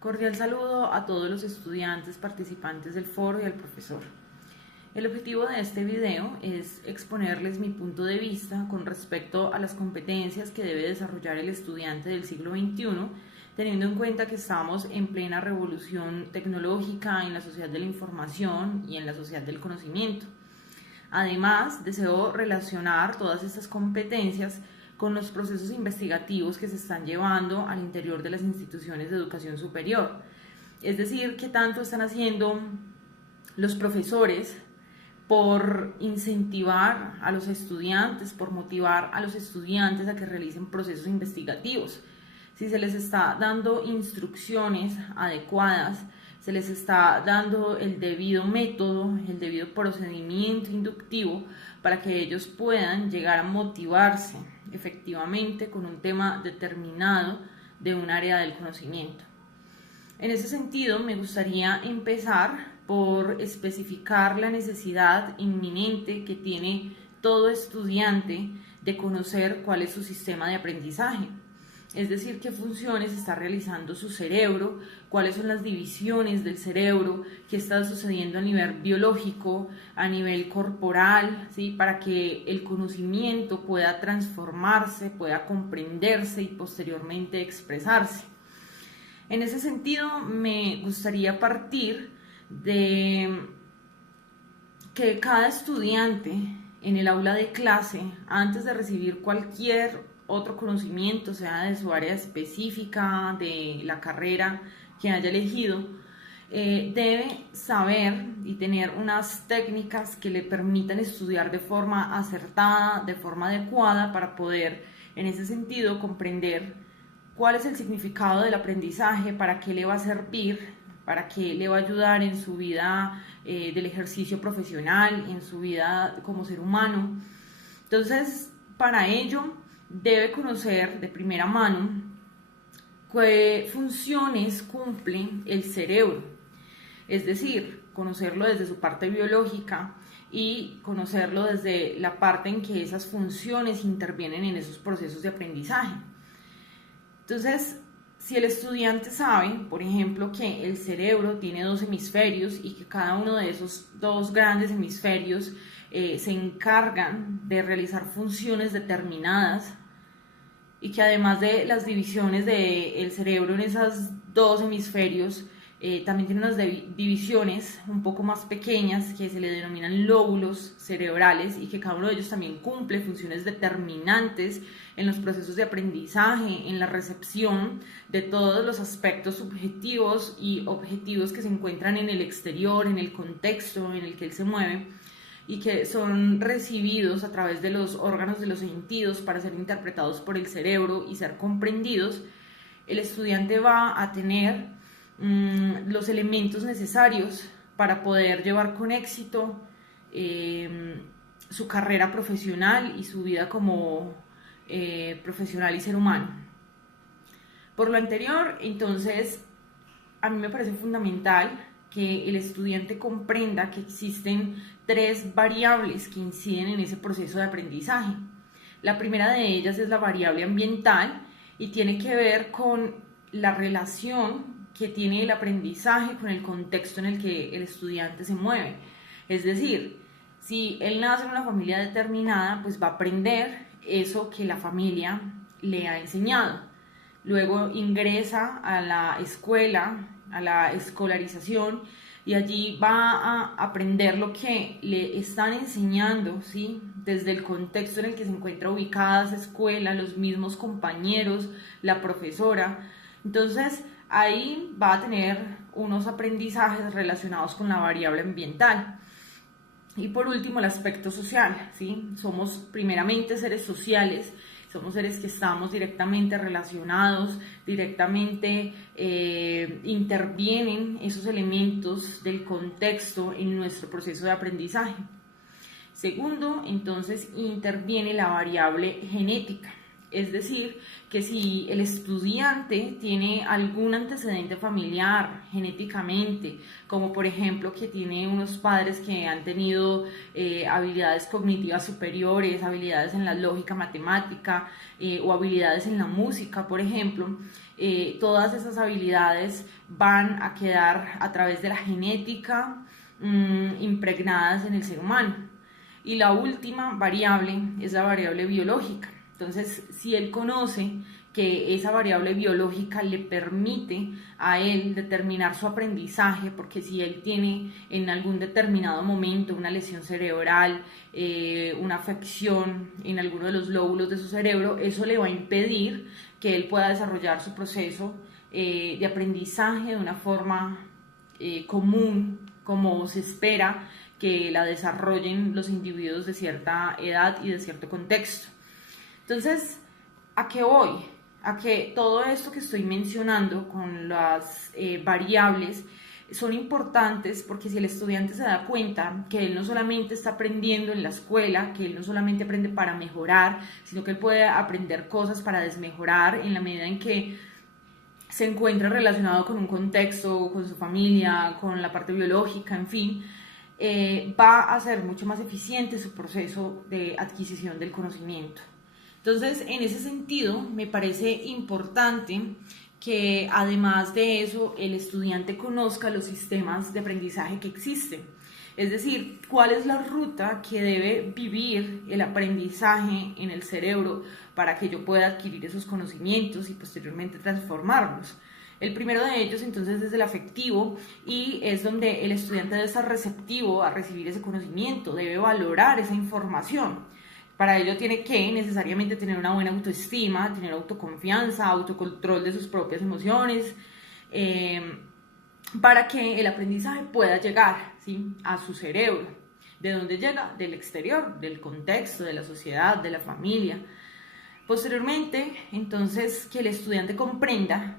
Cordial saludo a todos los estudiantes participantes del foro y al profesor. El objetivo de este video es exponerles mi punto de vista con respecto a las competencias que debe desarrollar el estudiante del siglo XXI, teniendo en cuenta que estamos en plena revolución tecnológica en la sociedad de la información y en la sociedad del conocimiento. Además, deseo relacionar todas estas competencias con los procesos investigativos que se están llevando al interior de las instituciones de educación superior. Es decir, qué tanto están haciendo los profesores por incentivar a los estudiantes, por motivar a los estudiantes a que realicen procesos investigativos. Si se les está dando instrucciones adecuadas, se les está dando el debido método, el debido procedimiento inductivo para que ellos puedan llegar a motivarse efectivamente con un tema determinado de un área del conocimiento. En ese sentido, me gustaría empezar por especificar la necesidad inminente que tiene todo estudiante de conocer cuál es su sistema de aprendizaje. Es decir, qué funciones está realizando su cerebro, cuáles son las divisiones del cerebro, qué está sucediendo a nivel biológico, a nivel corporal, ¿sí? Para que el conocimiento pueda transformarse, pueda comprenderse y posteriormente expresarse. En ese sentido, me gustaría partir de que cada estudiante en el aula de clase, antes de recibir cualquier otro conocimiento, sea de su área específica, de la carrera que haya elegido, debe saber y tener unas técnicas que le permitan estudiar de forma acertada, de forma adecuada, para poder, en ese sentido, comprender cuál es el significado del aprendizaje, para qué le va a servir, para qué le va a ayudar en su vida del ejercicio profesional, en su vida como ser humano. Entonces, para ello, debe conocer de primera mano qué funciones cumple el cerebro, es decir, conocerlo desde su parte biológica y conocerlo desde la parte en que esas funciones intervienen en esos procesos de aprendizaje. Entonces, si el estudiante sabe, por ejemplo, que el cerebro tiene dos hemisferios y que cada uno de esos dos grandes hemisferios se encargan de realizar funciones determinadas y que además de las divisiones del cerebro en esos dos hemisferios, también tiene unas divisiones un poco más pequeñas que se le denominan lóbulos cerebrales y que cada uno de ellos también cumple funciones determinantes en los procesos de aprendizaje, en la recepción de todos los aspectos subjetivos y objetivos que se encuentran en el exterior, en el contexto en el que él se mueve, y que son recibidos a través de los órganos de los sentidos para ser interpretados por el cerebro y ser comprendidos. El estudiante va a tener los elementos necesarios para poder llevar con éxito su carrera profesional y su vida como profesional y ser humano. Por lo anterior, entonces, a mí me parece fundamental que el estudiante comprenda que existen tres variables que inciden en ese proceso de aprendizaje. La primera de ellas es la variable ambiental y tiene que ver con la relación que tiene el aprendizaje con el contexto en el que el estudiante se mueve. Es decir, si él nace en una familia determinada, pues va a aprender eso que la familia le ha enseñado. Luego ingresa a la escuela, a la escolarización, y allí va a aprender lo que le están enseñando, ¿sí? Desde el contexto en el que se encuentra ubicada esa escuela, los mismos compañeros, la profesora. Entonces, ahí va a tener unos aprendizajes relacionados con la variable ambiental. Y por último, el aspecto social, ¿sí? Somos primeramente seres sociales. Somos seres que estamos directamente relacionados, directamente intervienen esos elementos del contexto en nuestro proceso de aprendizaje. Segundo, entonces interviene la variable genética. Es decir, que si el estudiante tiene algún antecedente familiar genéticamente, como por ejemplo que tiene unos padres que han tenido habilidades cognitivas superiores, habilidades en la lógica matemática o habilidades en la música, por ejemplo, todas esas habilidades van a quedar a través de la genética impregnadas en el ser humano. Y la última variable es la variable biológica. Entonces, si él conoce que esa variable biológica le permite a él determinar su aprendizaje, porque si él tiene en algún determinado momento una lesión cerebral, una afección en alguno de los lóbulos de su cerebro, eso le va a impedir que él pueda desarrollar su proceso de aprendizaje de una forma común, como se espera que la desarrollen los individuos de cierta edad y de cierto contexto. Entonces, ¿a qué voy? A que todo esto que estoy mencionando con las variables son importantes, porque si el estudiante se da cuenta que él no solamente está aprendiendo en la escuela, que él no solamente aprende para mejorar, sino que él puede aprender cosas para desmejorar en la medida en que se encuentra relacionado con un contexto, con su familia, con la parte biológica, en fin, va a ser mucho más eficiente su proceso de adquisición del conocimiento. Entonces, en ese sentido, me parece importante que además de eso, el estudiante conozca los sistemas de aprendizaje que existen. Es decir, cuál es la ruta que debe vivir el aprendizaje en el cerebro para que yo pueda adquirir esos conocimientos y posteriormente transformarlos. El primero de ellos entonces es el afectivo, y es donde el estudiante debe estar receptivo a recibir ese conocimiento, debe valorar esa información. Para ello tiene que necesariamente tener una buena autoestima, tener autoconfianza, autocontrol de sus propias emociones, para que el aprendizaje pueda llegar, ¿sí?, a su cerebro. ¿De dónde llega? Del exterior, del contexto, de la sociedad, de la familia. Posteriormente, entonces, que el estudiante comprenda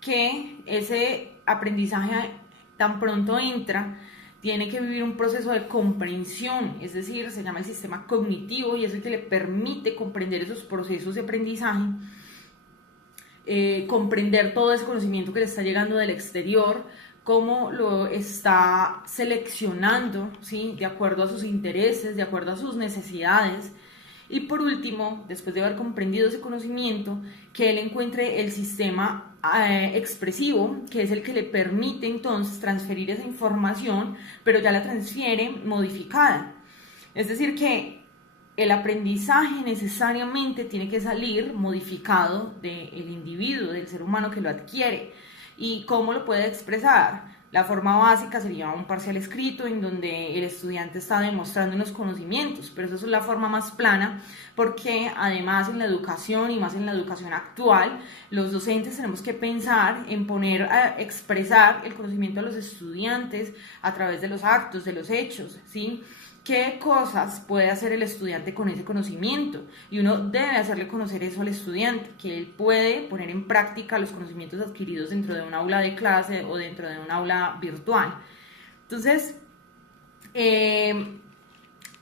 que ese aprendizaje tan pronto entra, tiene que vivir un proceso de comprensión, es decir, se llama el sistema cognitivo, y es el que le permite comprender esos procesos de aprendizaje, comprender todo ese conocimiento que le está llegando del exterior, cómo lo está seleccionando, ¿sí?, de acuerdo a sus intereses, de acuerdo a sus necesidades. Y por último, después de haber comprendido ese conocimiento, que él encuentre el sistema expresivo, que es el que le permite entonces transferir esa información, pero ya la transfiere modificada. Es decir, que el aprendizaje necesariamente tiene que salir modificado del individuo, del ser humano que lo adquiere. ¿Y cómo lo puede expresar? La forma básica sería un parcial escrito en donde el estudiante está demostrando unos conocimientos, pero esa es la forma más plana, porque además en la educación, y más en la educación actual, los docentes tenemos que pensar en poner a expresar el conocimiento a los estudiantes a través de los actos, de los hechos, ¿sí? ¿Qué cosas puede hacer el estudiante con ese conocimiento? Y uno debe hacerle conocer eso al estudiante, que él puede poner en práctica los conocimientos adquiridos dentro de un aula de clase o dentro de un aula virtual. Entonces,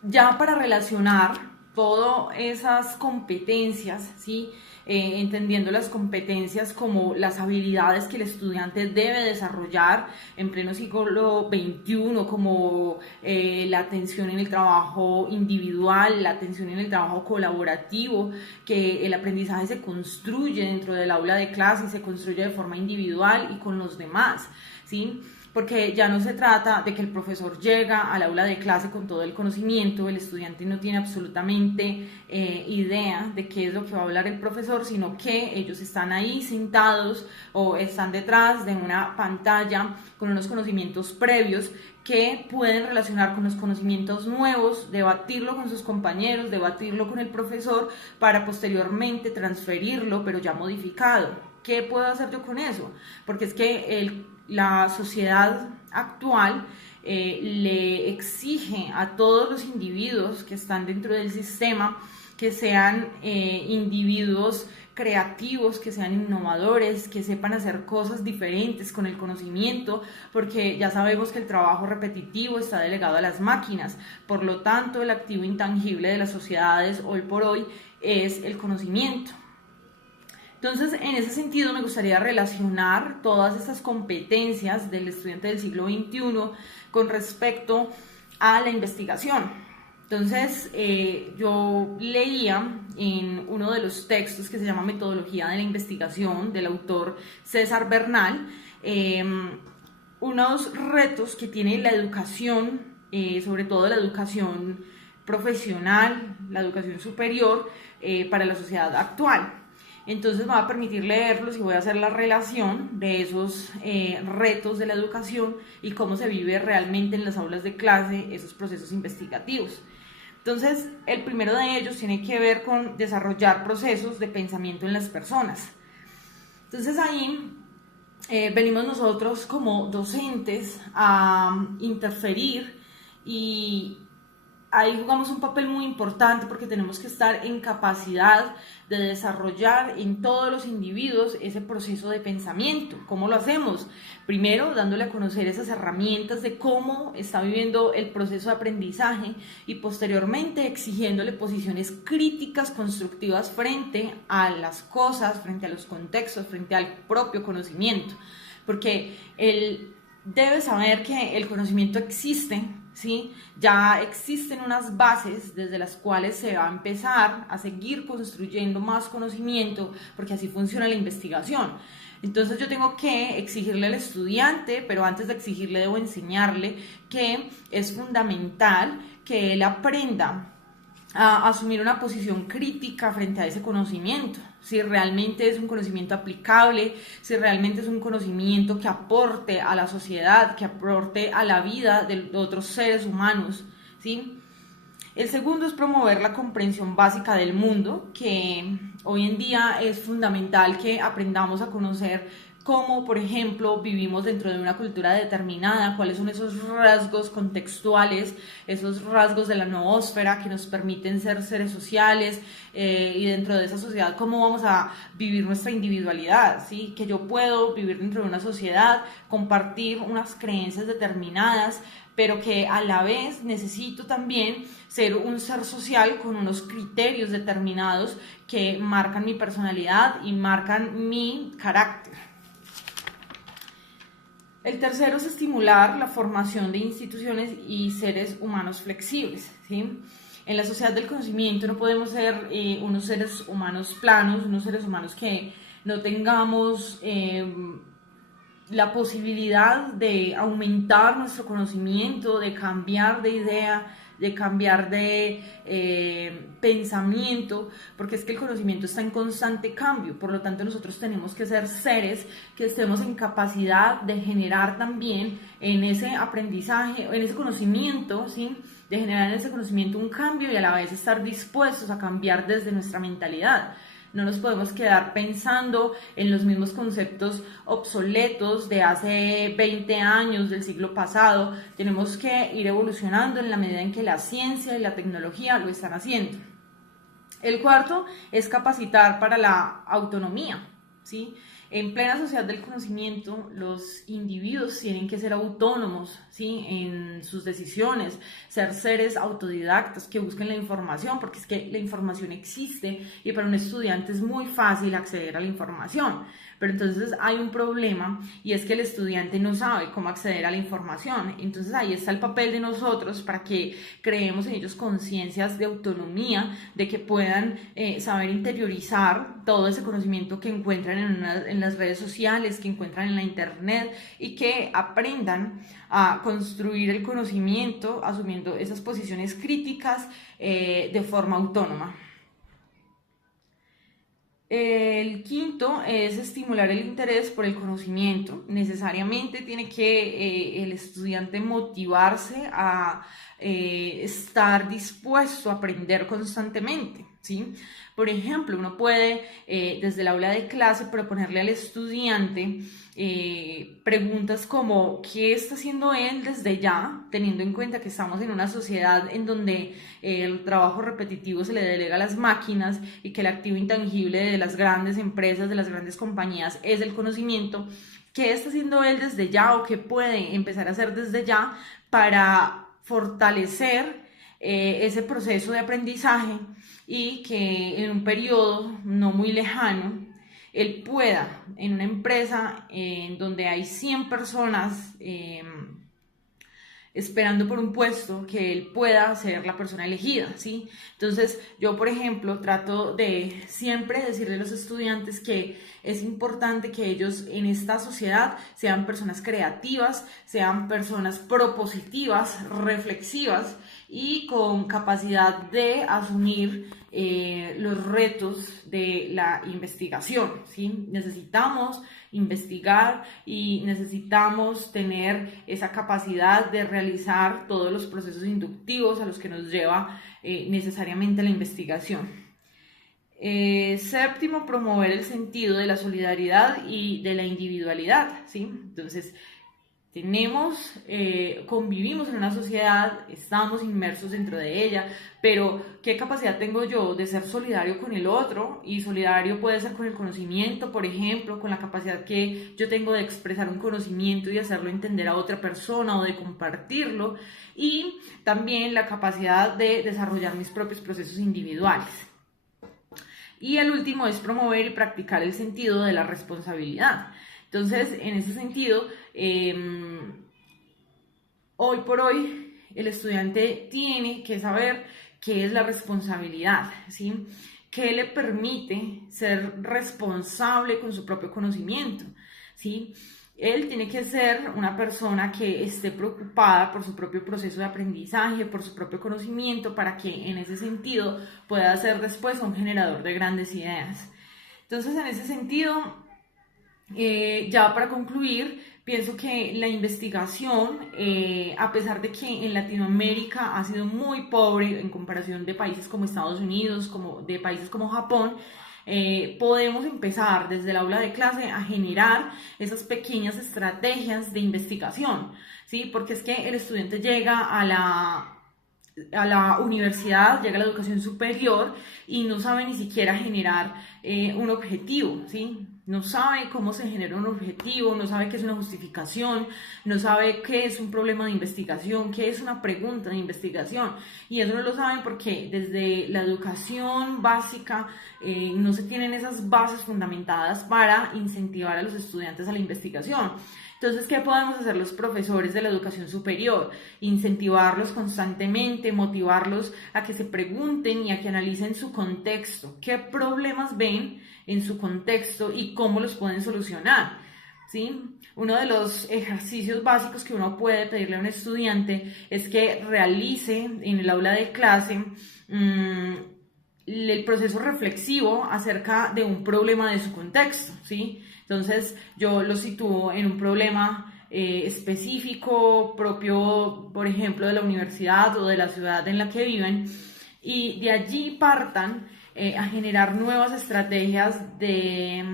ya para relacionar todas esas competencias, ¿sí?, entendiendo las competencias como las habilidades que el estudiante debe desarrollar en pleno siglo XXI, como la atención en el trabajo individual, la atención en el trabajo colaborativo, que el aprendizaje se construye dentro del aula de clase y se construye de forma individual y con los demás, ¿sí? Porque ya no se trata de que el profesor llega al aula de clase con todo el conocimiento, el estudiante no tiene absolutamente idea de qué es lo que va a hablar el profesor, sino que ellos están ahí sentados o están detrás de una pantalla con unos conocimientos previos que pueden relacionar con los conocimientos nuevos, debatirlo con sus compañeros, debatirlo con el profesor para posteriormente transferirlo, pero ya modificado. ¿Qué puedo hacer yo con eso? Porque es que la sociedad actual le exige a todos los individuos que están dentro del sistema que sean individuos creativos, que sean innovadores, que sepan hacer cosas diferentes con el conocimiento, porque ya sabemos que el trabajo repetitivo está delegado a las máquinas. Por lo tanto, el activo intangible de las sociedades hoy por hoy es el conocimiento. Entonces, en ese sentido, me gustaría relacionar todas estas competencias del estudiante del siglo XXI con respecto a la investigación. Entonces, yo leía en uno de los textos que se llama Metodología de la Investigación, del autor César Bernal, unos retos que tiene la educación, sobre todo la educación profesional, la educación superior, para la sociedad actual. Entonces me va a permitir leerlos y voy a hacer la relación de esos retos de la educación y cómo se vive realmente en las aulas de clase esos procesos investigativos. Entonces, el primero de ellos tiene que ver con desarrollar procesos de pensamiento en las personas. Entonces ahí venimos nosotros como docentes a interferir y ahí jugamos un papel muy importante porque tenemos que estar en capacidad de desarrollar en todos los individuos ese proceso de pensamiento. ¿Cómo lo hacemos? Primero, dándole a conocer esas herramientas de cómo está viviendo el proceso de aprendizaje y posteriormente exigiéndole posiciones críticas, constructivas frente a las cosas, frente a los contextos, frente al propio conocimiento. Porque él debe saber que el conocimiento existe, ¿sí? Ya existen unas bases desde las cuales se va a empezar a seguir construyendo más conocimiento, porque así funciona la investigación. Entonces yo tengo que exigirle al estudiante, pero antes de exigirle debo enseñarle que es fundamental que él aprenda a asumir una posición crítica frente a ese conocimiento, si realmente es un conocimiento aplicable, si realmente es un conocimiento que aporte a la sociedad, que aporte a la vida de otros seres humanos, ¿sí? El segundo es promover la comprensión básica del mundo, que hoy en día es fundamental que aprendamos a conocer cómo, por ejemplo, vivimos dentro de una cultura determinada, cuáles son esos rasgos contextuales, esos rasgos de la noósfera que nos permiten ser seres sociales, y dentro de esa sociedad cómo vamos a vivir nuestra individualidad, ¿sí? Que yo puedo vivir dentro de una sociedad, compartir unas creencias determinadas, pero que a la vez necesito también ser un ser social con unos criterios determinados que marcan mi personalidad y marcan mi carácter. El tercero es estimular la formación de instituciones y seres humanos flexibles, ¿sí? En la sociedad del conocimiento no podemos ser unos seres humanos planos, unos seres humanos que no tengamos la posibilidad de aumentar nuestro conocimiento, de cambiar de idea, de cambiar de pensamiento, porque es que el conocimiento está en constante cambio. Por lo tanto, nosotros tenemos que ser seres que estemos en capacidad de generar también en ese aprendizaje, en ese conocimiento, ¿sí? De generar en ese conocimiento un cambio y a la vez estar dispuestos a cambiar desde nuestra mentalidad. No nos podemos quedar pensando en los mismos conceptos obsoletos de hace 20 años del siglo pasado. Tenemos que ir evolucionando en la medida en que la ciencia y la tecnología lo están haciendo. El cuarto es capacitar para la autonomía, ¿sí? En plena sociedad del conocimiento, los individuos tienen que ser autónomos, ¿sí? En sus decisiones, ser seres autodidactas que busquen la información, porque es que la información existe y para un estudiante es muy fácil acceder a la información. Pero entonces hay un problema y es que el estudiante no sabe cómo acceder a la información. Entonces ahí está el papel de nosotros para que creemos en ellos conciencias de autonomía, de que puedan saber interiorizar todo ese conocimiento que encuentran en las redes sociales, que encuentran en la internet y que aprendan a construir el conocimiento asumiendo esas posiciones críticas de forma autónoma. El quinto es estimular el interés por el conocimiento. Necesariamente tiene que el estudiante motivarse a estar dispuesto a aprender constantemente, ¿sí? Por ejemplo, uno puede desde el aula de clase proponerle al estudiante preguntas como ¿qué está haciendo él desde ya? Teniendo en cuenta que estamos en una sociedad en donde el trabajo repetitivo se le delega a las máquinas y que el activo intangible de las grandes empresas, de las grandes compañías es el conocimiento. ¿Qué está haciendo él desde ya o qué puede empezar a hacer desde ya para fortalecer ese proceso de aprendizaje y que en un periodo no muy lejano él pueda, en una empresa en donde hay 100 personas esperando por un puesto, que él pueda ser la persona elegida, ¿sí? Entonces, yo, por ejemplo, trato de siempre decirle a los estudiantes que es importante que ellos en esta sociedad sean personas creativas, sean personas propositivas, reflexivas y con capacidad de asumir los retos de la investigación, ¿sí? Necesitamos investigar y necesitamos tener esa capacidad de realizar todos los procesos inductivos a los que nos lleva necesariamente la investigación. Séptimo, promover el sentido de la solidaridad y de la individualidad, ¿sí? Entonces, convivimos en una sociedad, estamos inmersos dentro de ella, pero ¿qué capacidad tengo yo de ser solidario con el otro? Y solidario puede ser con el conocimiento, por ejemplo, con la capacidad que yo tengo de expresar un conocimiento y hacerlo entender a otra persona o de compartirlo, y también la capacidad de desarrollar mis propios procesos individuales. Y el último es promover y practicar el sentido de la responsabilidad. Entonces, en ese sentido, hoy por hoy el estudiante tiene que saber qué es la responsabilidad, ¿sí? ¿Qué le permite ser responsable con su propio conocimiento? ¿Sí? Él tiene que ser una persona que esté preocupada por su propio proceso de aprendizaje, por su propio conocimiento, para que en ese sentido pueda ser después un generador de grandes ideas. Entonces, en ese sentido, ya para concluir, pienso que la investigación, a pesar de que en Latinoamérica ha sido muy pobre en comparación de países como Estados Unidos, de países como Japón, podemos empezar desde el aula de clase a generar esas pequeñas estrategias de investigación, ¿sí? Porque es que el estudiante llega a la universidad, llega a la educación superior y no sabe ni siquiera generar un objetivo, ¿sí? No sabe cómo se genera un objetivo, no sabe qué es una justificación, no sabe qué es un problema de investigación, qué es una pregunta de investigación. Y eso no lo saben porque desde la educación básica no se tienen esas bases fundamentadas para incentivar a los estudiantes a la investigación. Entonces, ¿qué podemos hacer los profesores de la educación superior? Incentivarlos constantemente, motivarlos a que se pregunten y a que analicen su contexto, qué problemas ven en su contexto y cómo los pueden solucionar, ¿sí? Uno de los ejercicios básicos que uno puede pedirle a un estudiante es que realice en el aula de clase el proceso reflexivo acerca de un problema de su contexto, ¿sí? Entonces, yo lo sitúo en un problema específico, propio, por ejemplo, de la universidad o de la ciudad en la que viven, y de allí partan a generar nuevas estrategias de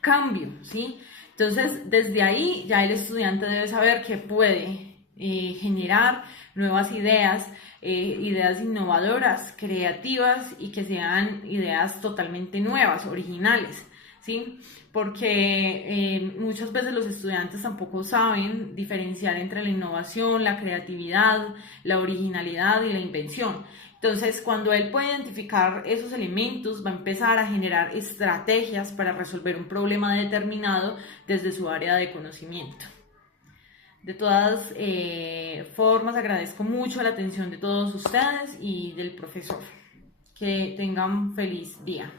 cambio, ¿sí? Entonces, desde ahí ya el estudiante debe saber que puede generar nuevas ideas, ideas innovadoras, creativas y que sean ideas totalmente nuevas, originales, ¿sí? Porque muchas veces los estudiantes tampoco saben diferenciar entre la innovación, la creatividad, la originalidad y la invención. Entonces, cuando él puede identificar esos elementos, va a empezar a generar estrategias para resolver un problema determinado desde su área de conocimiento. De todas formas, agradezco mucho la atención de todos ustedes y del profesor. Que tengan feliz día.